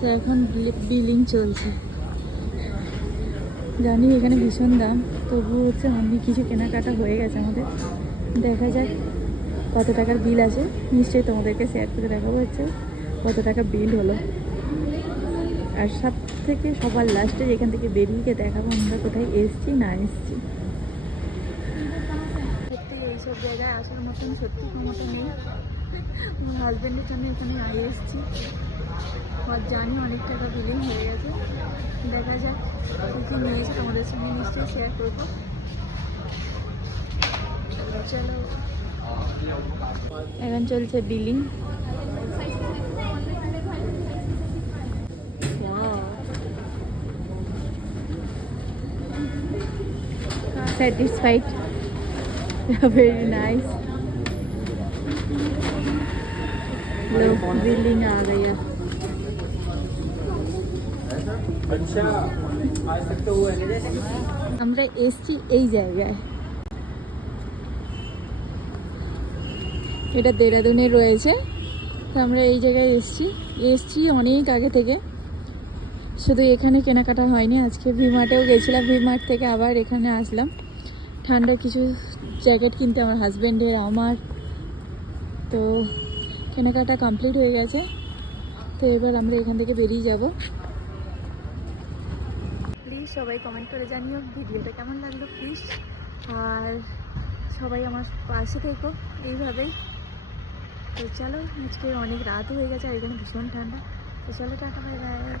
তো এখন বিলিং চলছে। জানি এখানে ভীষণ দাম, তবুও হচ্ছে অনেক কিছু কেনাকাটা হয়ে গেছে আমাদের। দেখা যাক কত টাকার বিল আছে, নিশ্চয়ই তোমাদেরকে শেয়ার করে দেখাবো হচ্ছে কত টাকা বিল হলো। আর সবার লাস্টে যেখান থেকে বেরিয়ে গিয়ে দেখাবো আমরা কোথায় এসছি না এসছি। সত্যি এইসব জায়গায় আসার মতন সত্যি ক্ষমতা নেই। আমার হাজব্যান্ডের জন্য এখানে এসছি, আর জানি অনেক টাকা বিলিং হয়ে গেছে। দেখা যাক কী কী নিয়েছে, তোমাদের সঙ্গে নিশ্চয়ই শেয়ার করবো। চলো, এখন চলছে বিলিং। Satisfied? Very nice. लो बिलिंग आ गई है। আমরা এসছি এই জায়গায়, এটা দেরাদুনে রয়েছে। তো আমরা এই জায়গায় এসছি অনেক আগে থেকে। শুধু এখানে কেনাকাটা হয়নি, আজকে ভিমার্টেও গেছিলাম, ভিমার্ট থেকে আবার এখানে আসলাম ঠান্ডা কিছু জ্যাকেট কিনতে আমার হাজব্যান্ডের আমার। তো কেনাকাটা কমপ্লিট হয়ে গেছে, তো এবার আমরা এখান থেকে বেরিয়ে যাব। প্লিজ সবাই কমেন্ট করে জানিও ভিডিওটা কেমন লাগলো প্লিজ, আর সবাই আমার পাশে থেকো এইভাবেই। তো চলো, আজকে অনেক রাত হয়ে গেছে আর এখানে ভীষণ ঠান্ডা। তো চলো, টাটা, বাই বাই।